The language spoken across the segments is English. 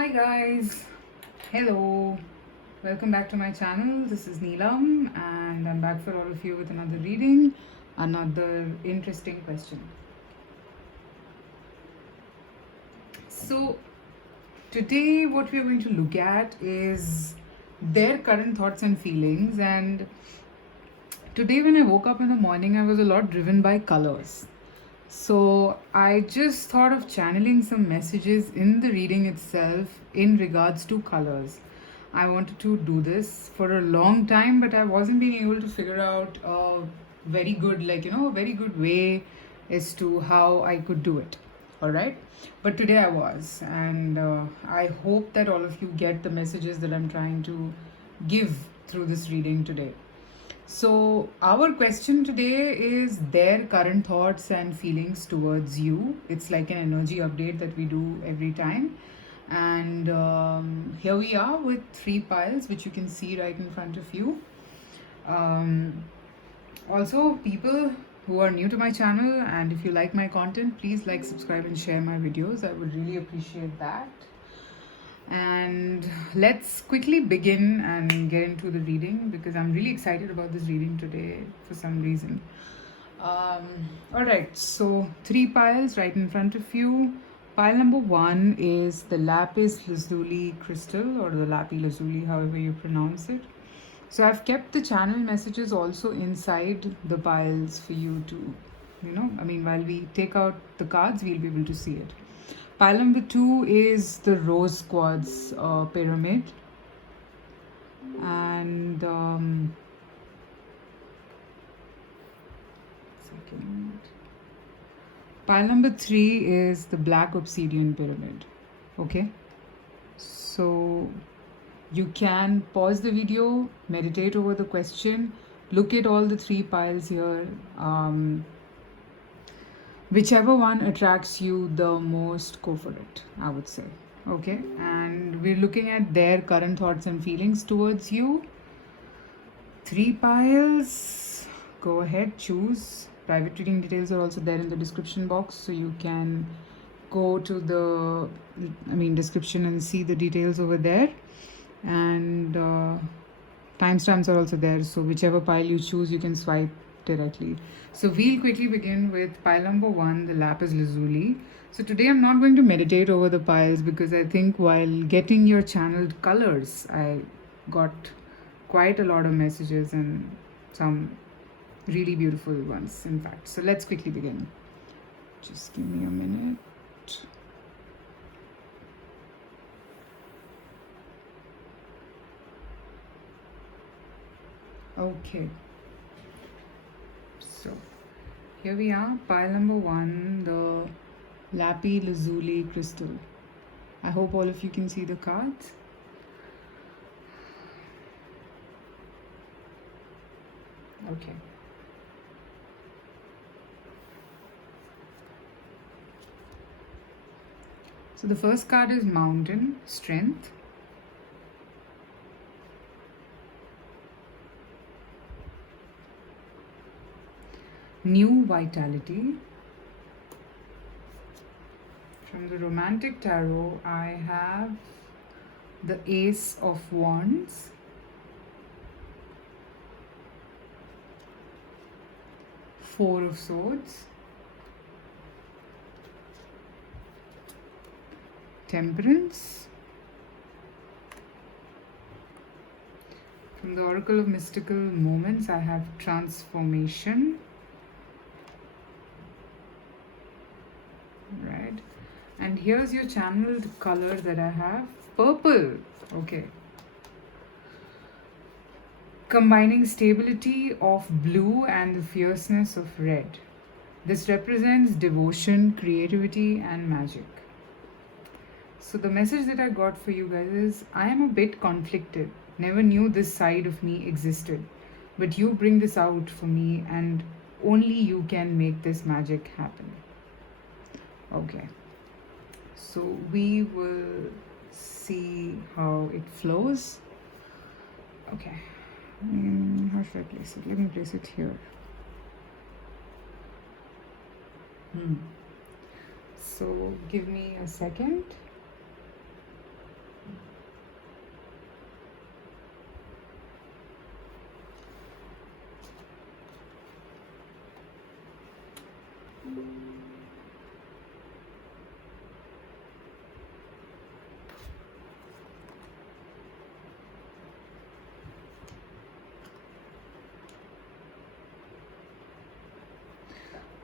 Hi guys, hello, welcome back to my channel. This is Neelam, and I'm back for all of you with another reading, another interesting question. So, today, what we're going to look at is their current thoughts and feelings. And today, when I woke up in the morning, I was a lot driven by colors. So I just thought of channeling some messages in the reading itself in regards to colors. I wanted to do this for a long time, but I wasn't being able to figure out a very good, a very good way as to how I could do it. All right. But today I was, and I hope that all of you get the messages that I'm trying to give through this reading today. So, our question today is their current thoughts and feelings towards you. It's like an energy update that we do every time. And here we are with three piles, which you can see right in front of you. Um, Also, people who are new to my channel, and if you like my content, please like, subscribe, and share my videos. I would really appreciate that. And let's quickly begin and get into the reading because I'm really excited about this reading today for some reason. All right, so three piles right in front of you. Pile number one is the lapis lazuli crystal, or the lapi lazuli, however you pronounce it. So I've kept the channel messages also inside the piles for you to, while we take out the cards, we'll be able to see it. Pile number two is the rose quartz pyramid, and second. Pile number three is the black obsidian pyramid. Okay, so you can pause the video, meditate over the question, look at all the three piles here. Whichever one attracts you the most, go for it, I would say. Okay, and we're looking at their current thoughts and feelings towards you. Three piles. Go ahead, choose. Private reading details are also there in the description box, so you can go to the description and see the details over there. And timestamps are also there, so whichever pile you choose, you can swipe directly. So we'll quickly begin with pile number one, the lapis lazuli. So today I'm not going to meditate over the piles because I think while getting your channeled colors, I got quite a lot of messages and some really beautiful ones, in fact. So let's quickly begin. Just give me a minute. Okay. So here we are, pile number one, the lapi lazuli crystal. I hope all of you can see the cards. Okay. So the first card is Mountain, Strength. New Vitality. From the Romantic Tarot, I have the Ace of Wands, Four of Swords, Temperance. From the Oracle of Mystical Moments, I have Transformation. Right. And here's your channeled color that I have, purple. Okay. Combining stability of blue and the fierceness of red. This represents devotion, creativity, and magic. So the message that I got for you guys is, I am a bit conflicted. Never knew this side of me existed. But you bring this out for me, and only you can make this magic happen. Okay. So we will see how it flows. Okay. How should I place it? Let me place it here. So give me a second.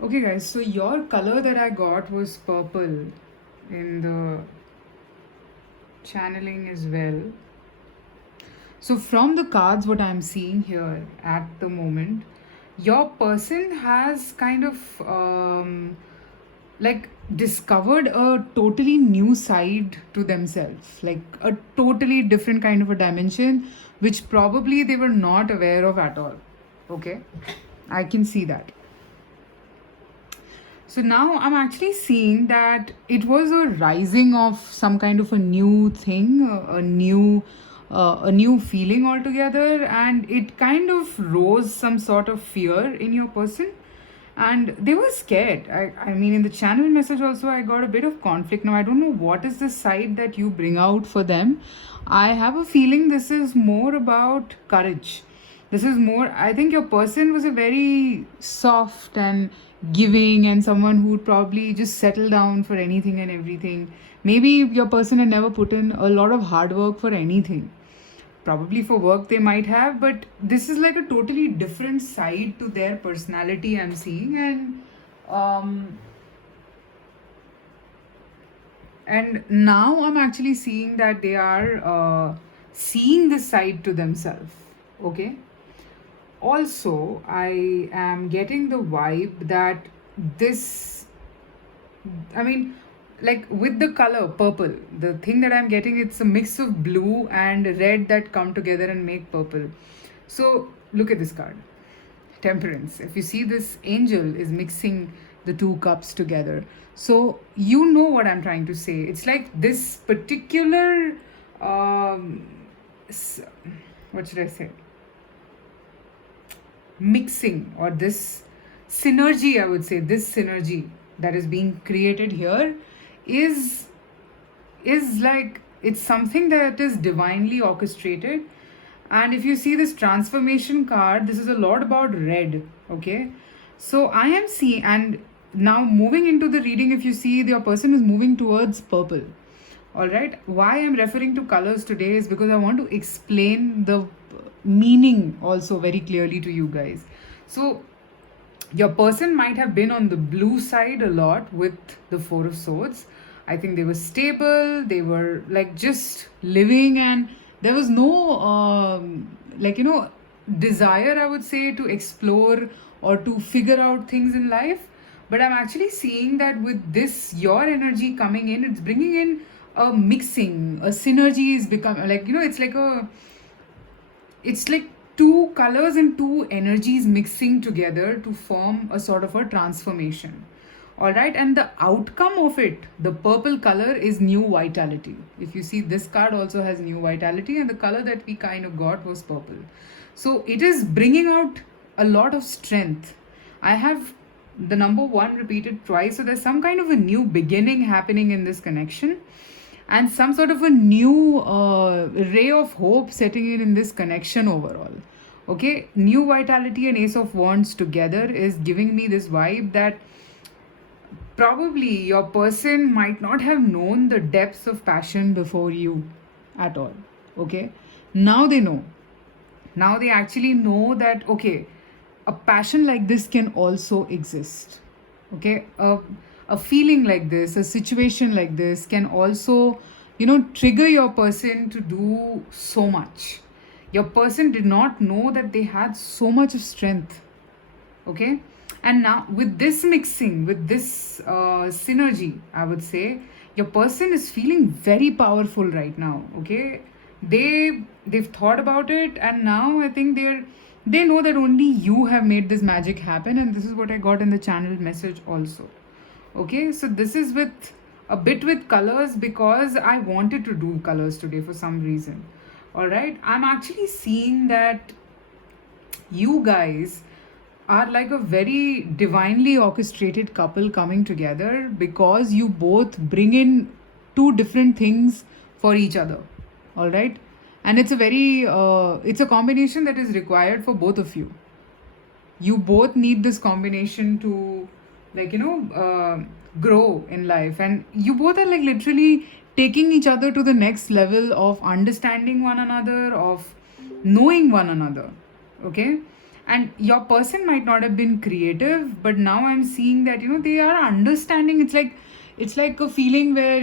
Okay, guys, so your color that I got was purple in the channeling as well. So, from the cards, what I'm seeing here at the moment, your person has kind of like discovered a totally new side to themselves, like a totally different kind of a dimension, which probably they were not aware of at all. Okay, I can see that. So now I'm actually seeing that it was a rising of some kind of a new thing, a new feeling altogether, and it kind of rose some sort of fear in your person, and they were scared. I mean, in the channel message also, I got a bit of conflict. Now I don't know what is the side that you bring out for them. I have a feeling this is more about courage. This is more, I think your person was a very soft and giving and someone who would probably just settle down for anything and everything. Maybe your person had never put in a lot of hard work for anything. Probably for work they might have, but this is like a totally different side to their personality I'm seeing. Um and now I'm actually seeing that they are seeing this side to themselves. Okay, also I am getting the vibe that this, I mean, like with the color purple, the thing that I'm getting, it's a mix of blue and red that come together and make purple. So look at this card, Temperance. If you see, this angel is mixing the two cups together. So you know what I'm trying to say. It's like this particular um, what should I say, mixing, or this synergy, I would say, this synergy that is being created here is like, it's something that is divinely orchestrated. And if you see this transformation card, this is a lot about red. Okay, so I am seeing, and now moving into the reading, if you see, your person is moving towards purple. All right, why I'm referring to colors today is because I want to explain the meaning also very clearly to you guys. So your person might have been on the blue side a lot with the Four of Swords. I think they were stable, they were like just living, and there was no, like, desire, I would say, to explore or to figure out things in life. But I'm actually seeing that with this, your energy coming in, it's bringing in a mixing, a synergy is becoming, like, it's like two colors and two energies mixing together to form a sort of a transformation. All right, and the outcome of it, the purple color, is new vitality. If you see, this card also has new vitality, and the color that we kind of got was purple. So it is bringing out a lot of strength. I have the number one repeated twice, so there's some kind of a new beginning happening in this connection, and some sort of a new ray of hope setting in this connection overall. Okay, new vitality and Ace of Wands together is giving me this vibe that probably your person might not have known the depths of passion before you at all. Okay, now they know. Now they actually know that, okay, a passion like this can also exist. Okay, a feeling like this, a situation like this can also, trigger your person to do so much. Your person did not know that they had so much of strength. Okay, and now with this mixing, with this synergy, I would say your person is feeling very powerful right now. Okay, they've thought about it, and now I think they know that only you have made this magic happen, and this is what I got in the channel message also. Okay, so this is with a bit with colors because I wanted to do colors today for some reason. All right, I'm actually seeing that you guys are like a very divinely orchestrated couple coming together because you both bring in two different things for each other. All right, and it's a very it's a combination that is required for both of you. You both need this combination to, like, grow in life, and you both are like literally taking each other to the next level of understanding one another, of knowing one another. Okay, And your person might not have been creative, but now I'm seeing that, they are understanding. It's like a feeling where,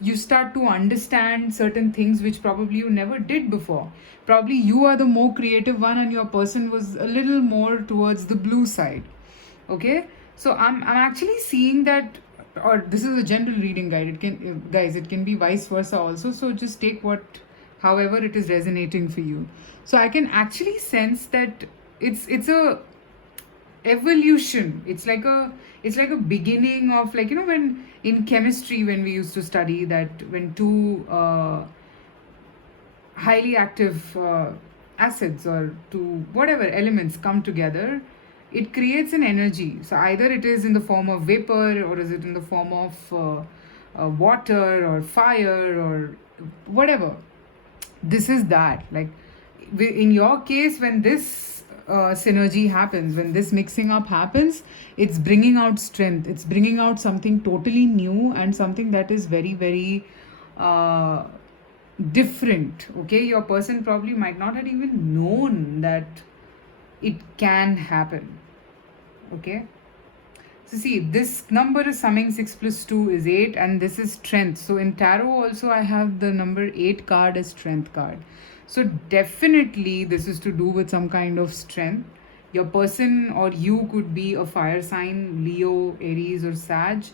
you start to understand certain things which probably you never did before. Probably you are the more creative one, and your person was a little more towards the blue side. Okay, so I'm actually seeing that, or this is a general reading guide. It can, guys, it can be vice versa also. So just take what, however it is resonating for you. So I can actually sense that it's a evolution. It's like a beginning of, like, when in chemistry, when we used to study that when two highly active acids, or two whatever elements come together, it creates an energy. So either it is in the form of vapor, or is it in the form of water or fire or whatever. This is that, like, in your case, when this synergy happens, when this mixing up happens, it's bringing out strength, it's bringing out something totally new, and something that is very, very uh, different. Okay, your person probably might not have even known that it can happen. Okay, so see, this number is summing 6 plus 2 is 8, and this is strength. So in tarot also, I have the number 8 card as strength card. So definitely this is to do with some kind of strength. Your person or you could be a fire sign, Leo, Aries, or Sag.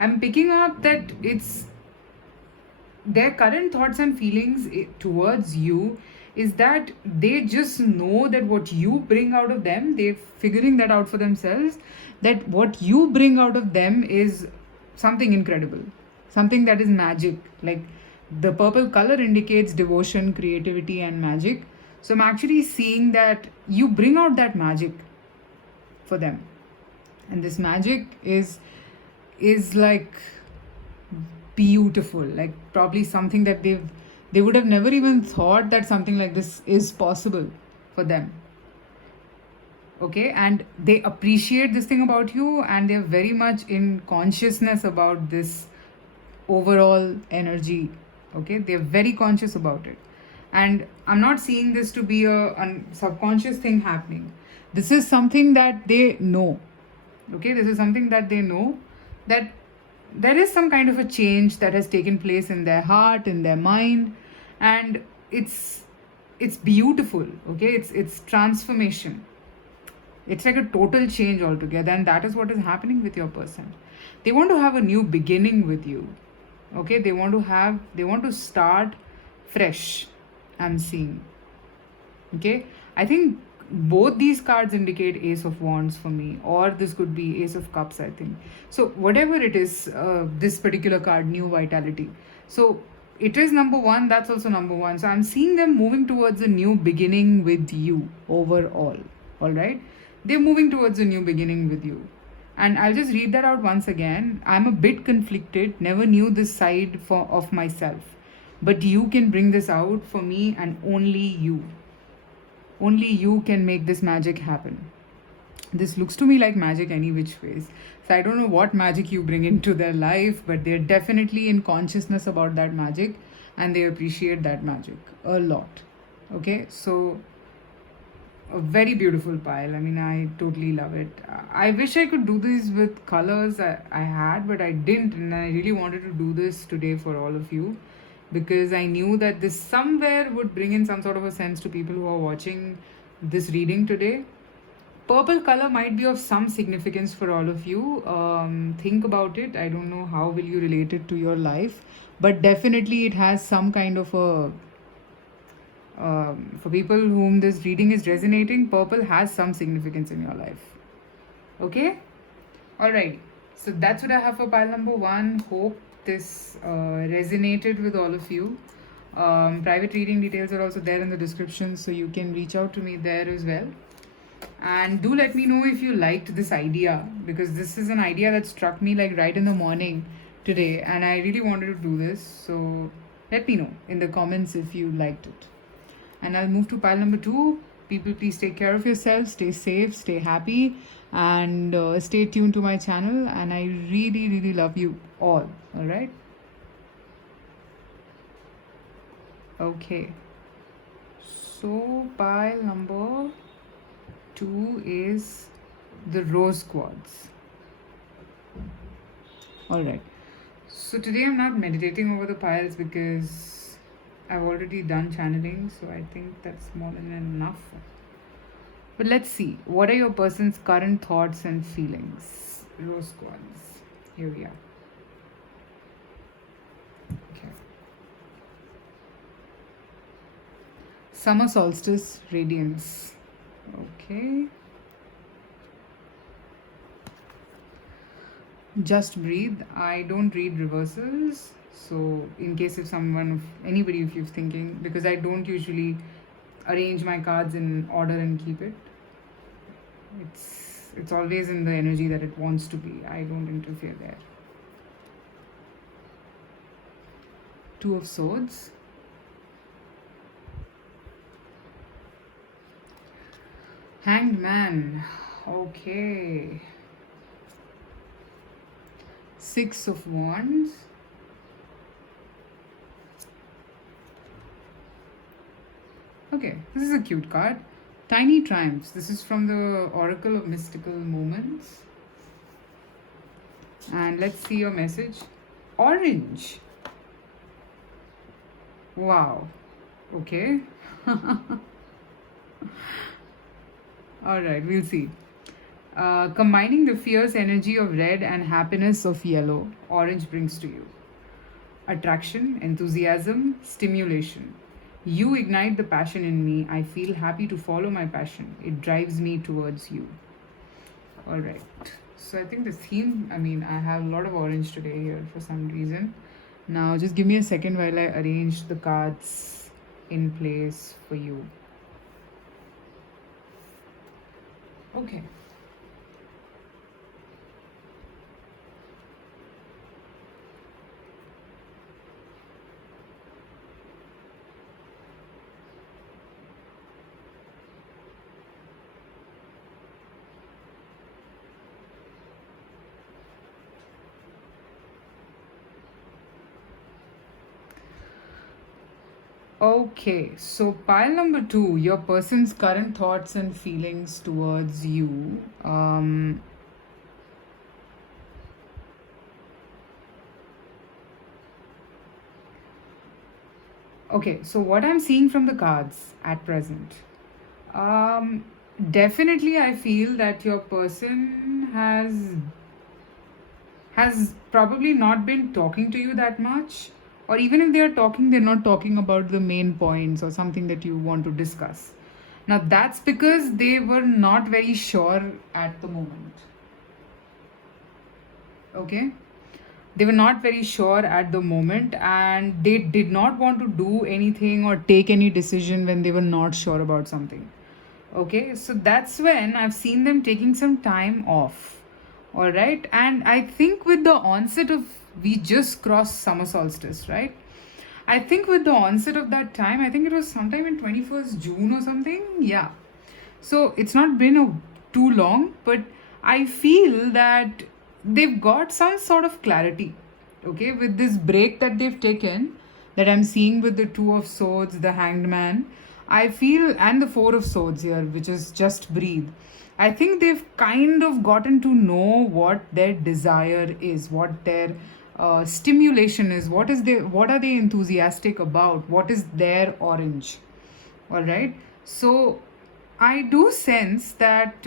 I'm picking up that it's their current thoughts and feelings towards you is that they just know that what you bring out of them, they're figuring that out for themselves, that what you bring out of them is something incredible, something that is magic. Like, the purple color indicates devotion, creativity, and magic. So I'm actually seeing that you bring out that magic for them, and this magic is like beautiful, like probably something that they would have never even thought that something like this is possible for them. Okay, and they appreciate this thing about you, and they're very much in consciousness about this overall energy. Okay, they're very conscious about it, and I'm not seeing this to be a subconscious thing happening. This is something that they know. Okay, this is something that they know, that there is some kind of a change that has taken place in their heart, in their mind, and it's beautiful. Okay, it's transformation. It's like a total change altogether, and that is what is happening with your person. They want to have a new beginning with you. Okay, they want to start fresh. I'm seeing. Okay, I think both these cards indicate Ace of Wands for me, or this could be Ace of Cups, I think. So whatever it is, this particular card, New Vitality. So it is number one, that's also number one. So I'm seeing them moving towards a new beginning with you overall. All right, they're moving towards a new beginning with you. And I'll just read that out once again. I'm a bit conflicted, never knew this side of myself. But you can bring this out for me, and only you. Only you can make this magic happen. This looks to me like magic any which ways. So I don't know what magic you bring into their life, but they're definitely in consciousness about that magic, and they appreciate that magic a lot. Okay, so a very beautiful pile. I mean, I totally love it. I wish I could do this with colors. I had, but I didn't, and I really wanted to do this today for all of you, because I knew that this somewhere would bring in some sort of a sense to people who are watching this reading today. Purple color might be of some significance for all of you. Think about it. I don't know how will you relate it to your life, but definitely it has some kind of a for people whom this reading is resonating, purple has some significance in your life. Okay, alright, so that's what I have for pile number one. Hope this resonated with all of you. Private reading details are also there in the description, so you can reach out to me there as well. And do let me know if you liked this idea, because this is an idea that struck me like right in the morning today, and I really wanted to do this. So let me know in the comments if you liked it. And I'll move to pile number two. People, please take care of yourselves, stay safe, stay happy, and stay tuned to my channel. And I really, really love you all. All right. Okay. So pile number 2 is the rose quartz. All right. So today I'm not meditating over the piles because I've already done channeling, so I think that's more than enough. But let's see. What are your person's current thoughts and feelings? Rose quartz. Here we are. Okay. Summer solstice radiance. Okay. Just breathe. I don't read reversals. So, in case if anybody, if you're thinking, because I don't usually arrange my cards in order and keep it, it's always in the energy that it wants to be. I don't interfere there. 2 of Swords. Hanged Man. Okay. 6 of Wands. Okay, this is a cute card. Tiny Triumphs. This is from the Oracle of Mystical Moments. And let's see your message. Orange. Wow. Okay. Alright, we'll see. Combining the fierce energy of red and happiness of yellow, orange brings to you attraction, enthusiasm, stimulation. You ignite the passion in me. I feel happy to follow my passion. It drives me towards you. All right. So I think the theme, I have a lot of orange today here for some reason. Now, just give me a second while I arrange the cards in place for you. Okay. Okay, so pile number 2, your person's current thoughts and feelings towards you. Okay, so what I'm seeing from the cards at present, definitely I feel that your person has probably not been talking to you that much, or even if they are talking, they're not talking about the main points or something that you want to discuss. Now that's because they were not very sure at the moment. Okay, they were not very sure at the moment, and they did not want to do anything or take any decision when they were not sure about something. Okay, so that's when I've seen them taking some time off. All right, and I think with the onset of, we just crossed summer solstice, right? I think with the onset of that time, I think it was sometime in 21st June or something. Yeah. So it's not been too long, but I feel that they've got some sort of clarity. Okay, with this break that they've taken, that I'm seeing with the 2 of Swords, the Hanged Man, I feel, and the 4 of Swords here, which is just breathe. I think they've kind of gotten to know what their desire is, what their stimulation is, what are they enthusiastic about, what is their orange. All right. So I do sense that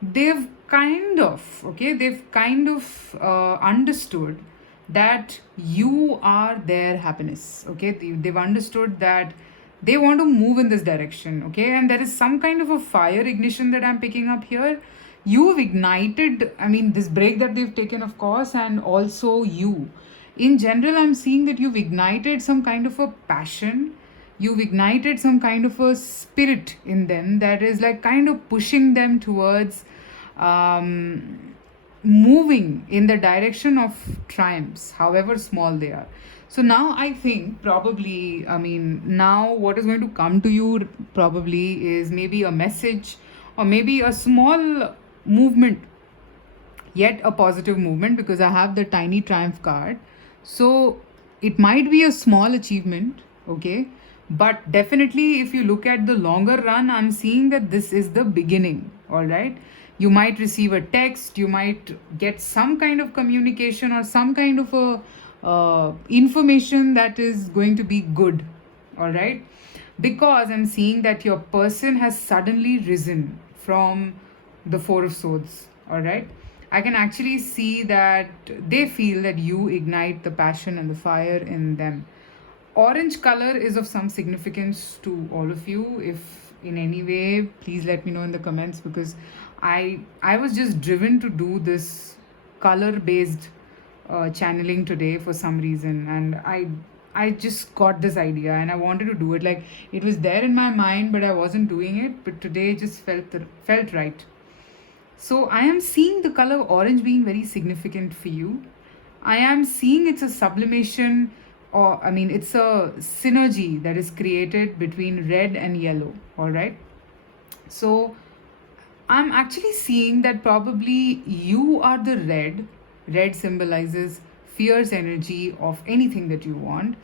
they've kind of understood that you are their happiness. Okay, they've understood that they want to move in this direction. Okay, and there is some kind of a fire ignition that I'm picking up here. You've ignited, this break that they've taken, of course, and also you in general, I'm seeing that you've ignited some kind of a passion. You've ignited some kind of a spirit in them that is like kind of pushing them towards moving in the direction of triumphs, however small they are. So now I think probably, now what is going to come to you probably is maybe a message or maybe a small movement, yet a positive movement, because I have the tiny triumph card. So it might be a small achievement, okay, But definitely, if you look at the longer run, I'm seeing that this is the beginning. All right. You might receive a text, you might get some kind of communication or some kind of a information that is going to be good. All right. Because I'm seeing that your person has suddenly risen from the Four of Swords. All right. I can actually see that they feel that you ignite the passion and the fire in them. Orange color is of some significance to all of you. If in any way, please let me know in the comments, because I was just driven to do this color based channeling today for some reason, and I just got this idea and I wanted to do it. Like, it was there in my mind, but I wasn't doing it. But today it just felt right. So I am seeing the color orange being very significant for you. I am seeing it's a sublimation, or I mean, it's a synergy that is created between red and yellow. All right. So I'm actually seeing that probably you are the red. Red symbolizes fierce energy of anything that you want.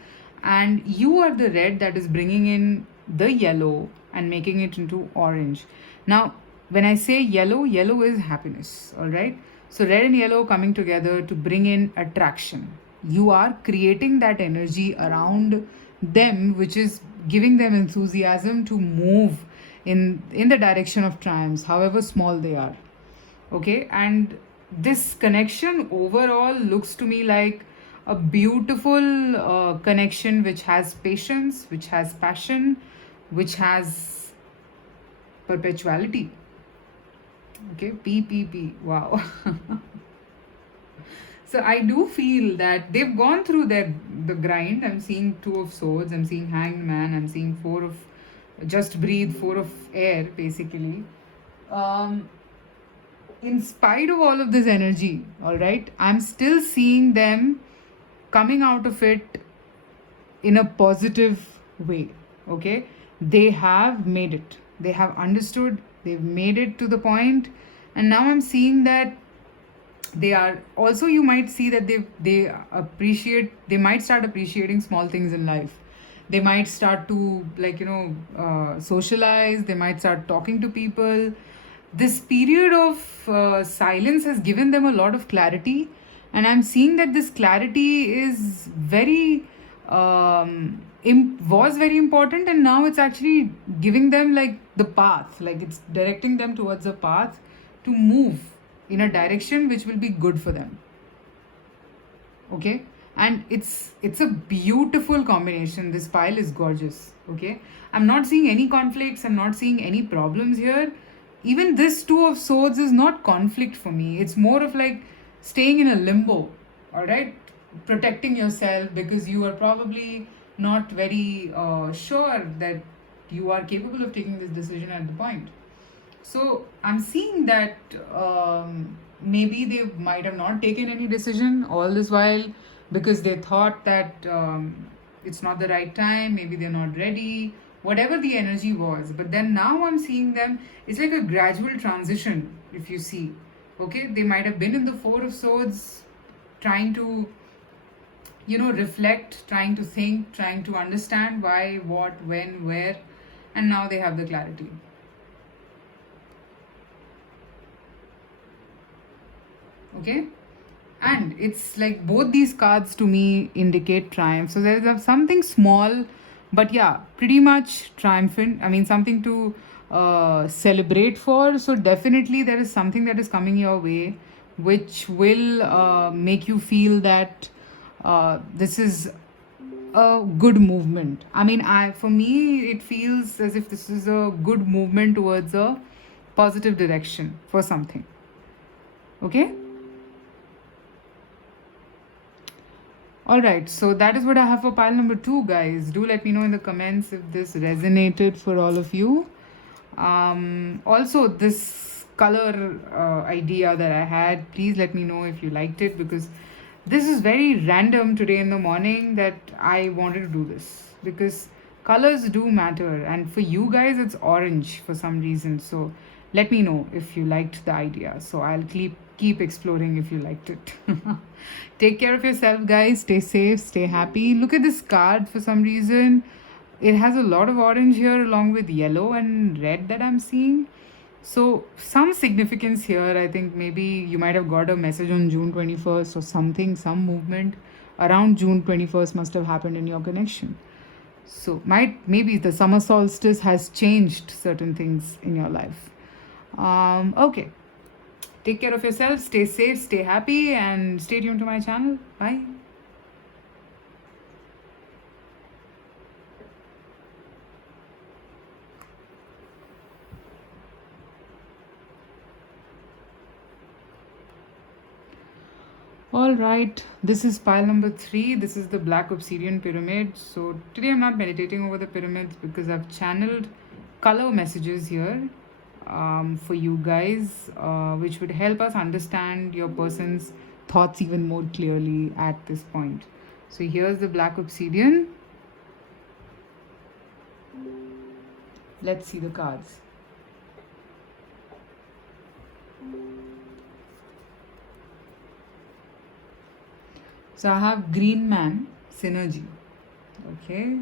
And you are the red that is bringing in the yellow and making it into orange. Now, when I say yellow, yellow is happiness. All right. So, red and yellow coming together to bring in attraction. You are creating that energy around them, which is giving them enthusiasm to move in the direction of triumphs, however small they are. Okay. And this connection overall looks to me like a beautiful connection which has patience, which has passion, which has perpetuality. Okay. PPP. Wow. So I do feel that they've gone through the grind. I'm seeing Two of Swords, I'm seeing Hanged Man, I'm seeing Four of Just Breathe, Four of Air, basically. Um, in spite of all of this energy, all right, I'm still seeing them coming out of it in a positive way. Okay, they have made it, they have understood, they've made it to the point, and now I'm seeing that they are also, you might see that they might start appreciating small things in life. They might start to, like, socialize, they might start talking to people. This period of silence has given them a lot of clarity, and I'm seeing that this clarity is very was very important, and now it's actually giving them like the path, like it's directing them towards a path to move in a direction which will be good for them. Okay. And it's a beautiful combination. This pile is gorgeous. Okay. I'm not seeing any conflicts, I'm not seeing any problems here. Even this Two of Swords is not conflict for me, it's more of like staying in a limbo. All right. Protecting yourself because you are probably not very sure that you are capable of taking this decision at the point. So I'm seeing that maybe they might have not taken any decision all this while because they thought that it's not the right time, maybe they're not ready, whatever the energy was. But then now I'm seeing them, it's like a gradual transition, if you see. Okay, they might have been in the Four of Swords trying to, reflect, trying to think, trying to understand why, what, when, where, and now they have the clarity. Okay. And it's like both these cards to me indicate triumph. So there is something small, but yeah, pretty much triumphant. I mean, something to celebrate for. So definitely there is something that is coming your way which will make you feel that this is a good movement. I mean, for me it feels as if this is a good movement towards a positive direction for something. Okay. All right, so that is what I have for pile number 2, guys. Do let me know in the comments if this resonated for all of you. Also, this color idea that I had, please let me know if you liked it, because this is very random today in the morning that I wanted to do this, because colors do matter, and for you guys it's orange for some reason. So let me know if you liked the idea, so I'll keep exploring if you liked it. Take care of yourself, guys. Stay safe, stay happy. Look at this card for some reason. It has a lot of orange here along with yellow and red that I'm seeing. So, some significance here. I think maybe you might have got a message on June 21st or something, some movement around June 21st must have happened in your connection. So, maybe the summer solstice has changed certain things in your life. Okay. Take care of yourself, stay safe, stay happy, and stay tuned to my channel. Bye. All right, this is pile number 3. This is the black obsidian pyramid. So today I'm not meditating over the pyramids because I've channeled color messages here for you guys, which would help us understand your person's thoughts even more clearly at this point. So here's the black obsidian. Let's see the cards. So I have green man, synergy. Okay.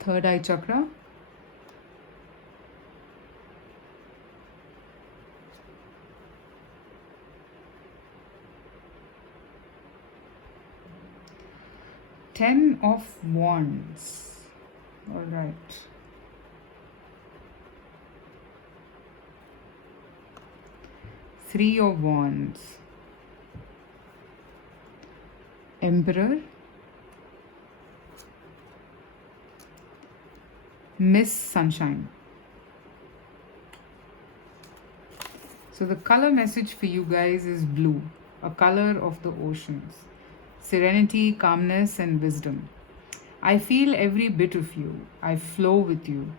Third eye chakra. Ten of Wands. All right. Three of Wands. Emperor. Miss Sunshine. So the color message for you guys is blue, a color of the oceans. Serenity, calmness, and wisdom. I feel every bit of you. I flow with you.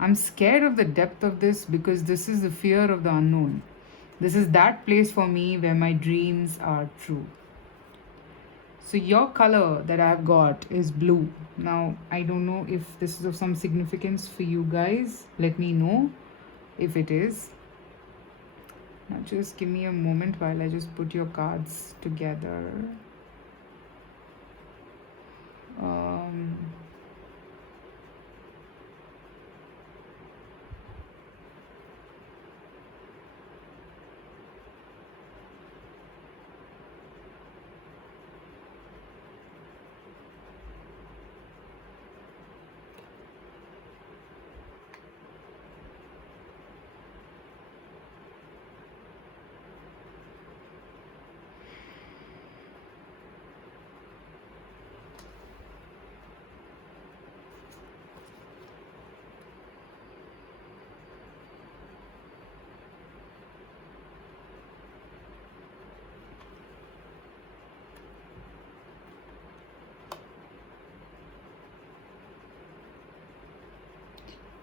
I'm scared of the depth of this because this is the fear of the unknown. This is that place for me where my dreams are true. So your color that I've got is blue. Now, I don't know if this is of some significance for you guys. Let me know if it is. Now, just give me a moment while I just put your cards together.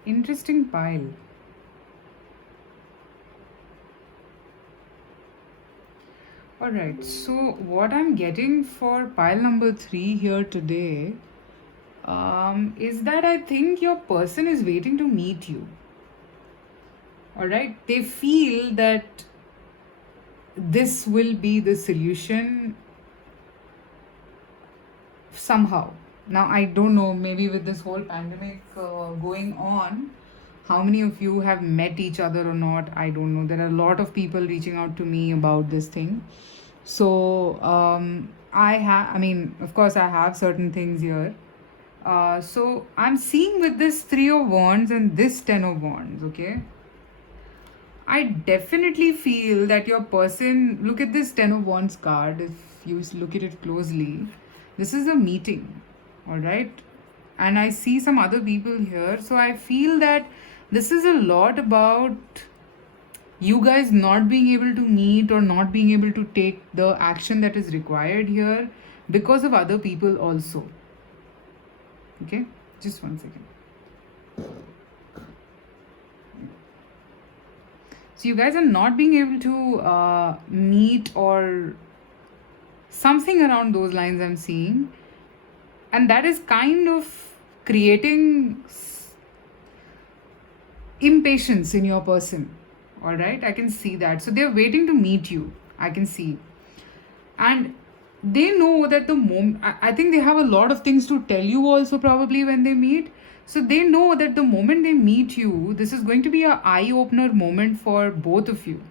Interesting pile. Alright, so what I'm getting for pile number 3 here today is that I think your person is waiting to meet you. Alright, they feel that this will be the solution somehow. Now, I don't know, maybe with this whole pandemic going on, how many of you have met each other or not? I don't know. There are a lot of people reaching out to me about this thing. So, I mean, of course, I have certain things here. So, I'm seeing with this 3 of Wands and this 10 of Wands, okay? I definitely feel that your person, look at this 10 of Wands card, if you look at it closely, this is a meeting, all right? And I see some other people here. So I feel that this is a lot about you guys not being able to meet or not being able to take the action that is required here because of other people also. Okay, just one second. So you guys are not being able to meet or something around those lines I'm seeing. And that is kind of creating impatience in your person. All right, I can see that. So they're waiting to meet you. I can see. And they know that the moment, I think they have a lot of things to tell you also, probably when they meet. So they know that the moment they meet you, this is going to be a eye opener moment for both of you.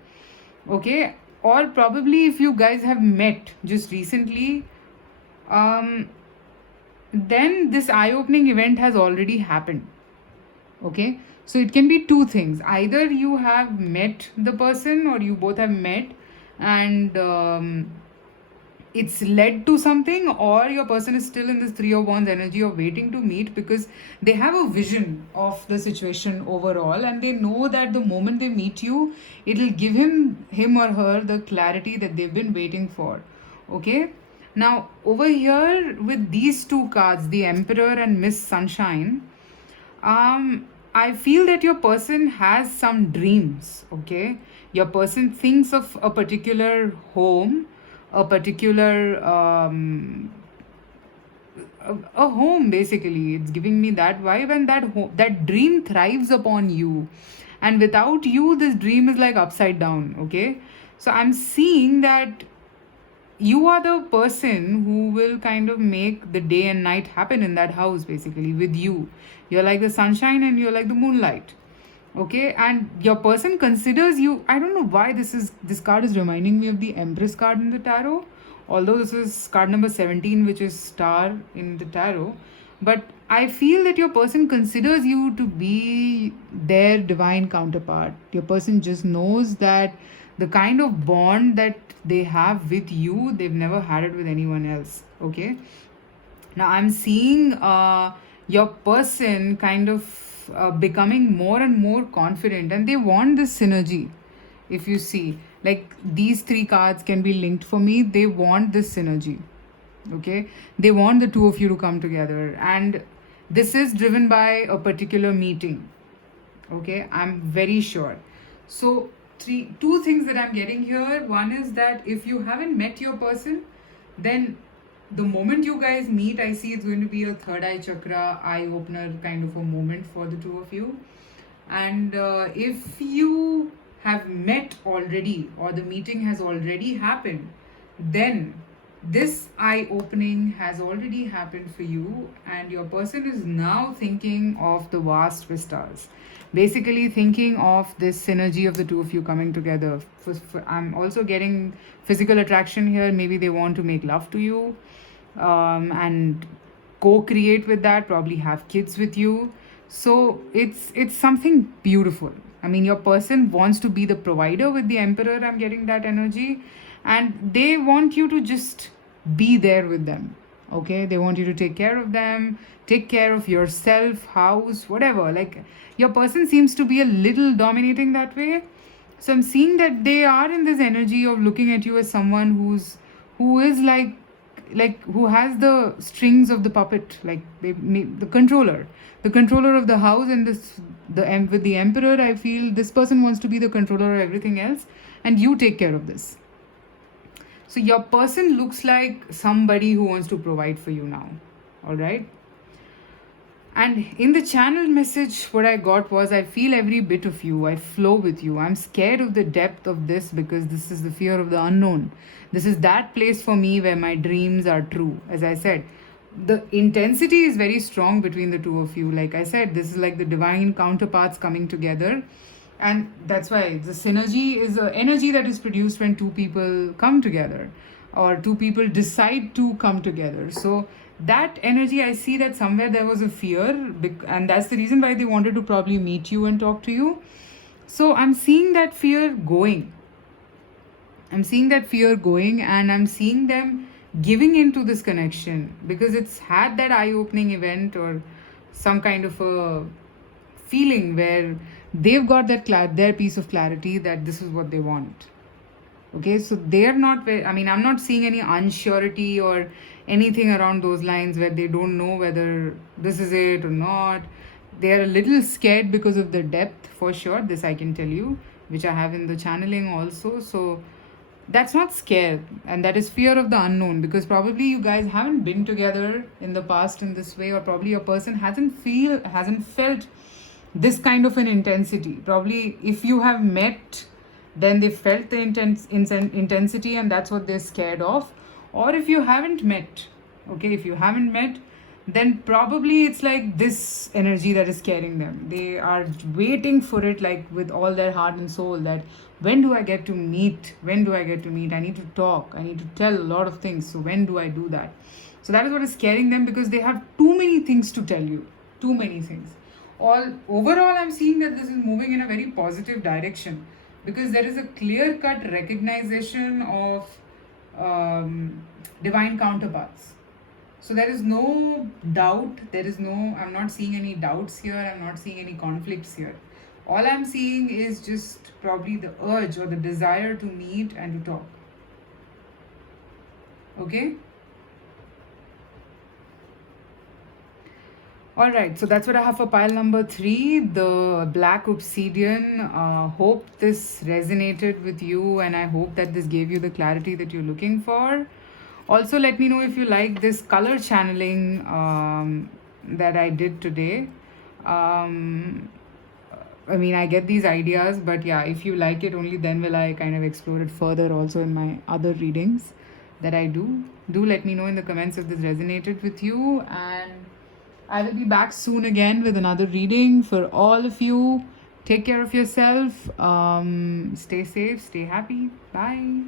Okay, or probably if you guys have met just recently, um then this eye opening event has already happened. Okay, so it can be two things: either you have met the person, or you both have met, and it's led to something, or your person is still in this three of wands energy of waiting to meet, because they have a vision of the situation overall, and they know that the moment they meet you, it'll give him or her the clarity that they've been waiting for. Okay, now over here with these two cards, the Emperor and Miss Sunshine, I feel that your person has some dreams. Okay, your person thinks of a particular home, a particular a home. Basically, it's giving me that vibe, and that dream thrives upon you, and without you, this dream is like upside down. Okay, so I'm seeing that you are the person who will kind of make the day and night happen in that house. Basically, with you, you're like the sunshine and you're like the moonlight. Okay, and your person considers you. I don't know why this card is reminding me of the Empress card in the tarot, although this is card number 17, which is star in the tarot. But I feel that your person considers you to be their divine counterpart. Your person just knows that the kind of bond that they have with you, they've never had it with anyone else. Okay, now I'm seeing your person kind of becoming more and more confident, and they want this synergy. If you see, like, these three cards can be linked for me, they want this synergy. Okay, they want the two of you to come together, and this is driven by a particular meeting. Okay, I'm very sure. So two things that I'm getting here. One is that if you haven't met your person, then the moment you guys meet, I see it's going to be a third eye chakra eye opener kind of a moment for the two of you. And if you have met already, or the meeting has already happened, then this eye opening has already happened for you, and your person is now thinking of the vast vistas, basically thinking of this synergy of the two of you coming together. I'm also getting physical attraction here. Maybe they want to make love to you, and co-create with that, probably have kids with you. So it's something beautiful. I mean, your person wants to be the provider with the Emperor. I'm getting that energy, and they want you to just be there with them. Okay, they want you to take care of them, take care of yourself, house, whatever. Like, your person seems to be a little dominating that way. So I'm seeing that they are in this energy of looking at you as someone who is like who has the strings of the puppet, like the controller of the house. And with the Emperor, I feel this person wants to be the controller of everything else, and you take care of this. So your person looks like somebody who wants to provide for you now. All right. And in the channel message, what I got was, I feel every bit of you. I flow with you. I'm scared of the depth of this, because this is the fear of the unknown. This is that place for me where my dreams are true. As I said, the intensity is very strong between the two of you. Like I said, this is like the divine counterparts coming together. And that's why the synergy is an energy that is produced when two people come together, or two people decide to come together. So that energy, I see that somewhere there was a fear, and that's the reason why they wanted to probably meet you and talk to you. So I'm seeing that fear going. And I'm seeing them giving into this connection, because it's had that eye-opening event, or some kind of a feeling where they've got that their piece of clarity that this is what they want. Okay, so they're not I'm not seeing any unsurety or anything around those lines where they don't know whether this is it or not. They're a little scared because of the depth, for sure. This I can tell you, which I have in the channeling also. So that's not scare, and that is fear of the unknown, because probably you guys haven't been together in the past in this way, or probably your person hasn't felt this kind of an intensity. Probably if you have met, then they felt the intensity, and that's what they're scared of. Or if you haven't met, okay, if you haven't met, then probably it's like this energy that is carrying them. They are waiting for it, like with all their heart and soul, that when do I get to meet? When do I get to meet? I need to talk. I need to tell a lot of things. So when do I do that? So that is what is scaring them, because they have too many things to tell you. Too many things. All overall, I'm seeing that this is moving in a very positive direction, because there is a clear cut recognition of divine counterparts. So there is no doubt, I'm not seeing any doubts here, I'm not seeing any conflicts here. All I'm seeing is just probably the urge or the desire to meet and to talk. Okay? All right, so that's what I have for pile number 3, the black obsidian. Hope this resonated with you, and I hope that this gave you the clarity that you're looking for. Also, let me know if you like this color channeling that I did today. I mean, I get these ideas, but yeah, if you like it, only then will I kind of explore it further also in my other readings that I do. Do let me know in the comments if this resonated with you, and I will be back soon again with another reading for all of you. Take care of yourself. Stay safe, stay happy. Bye.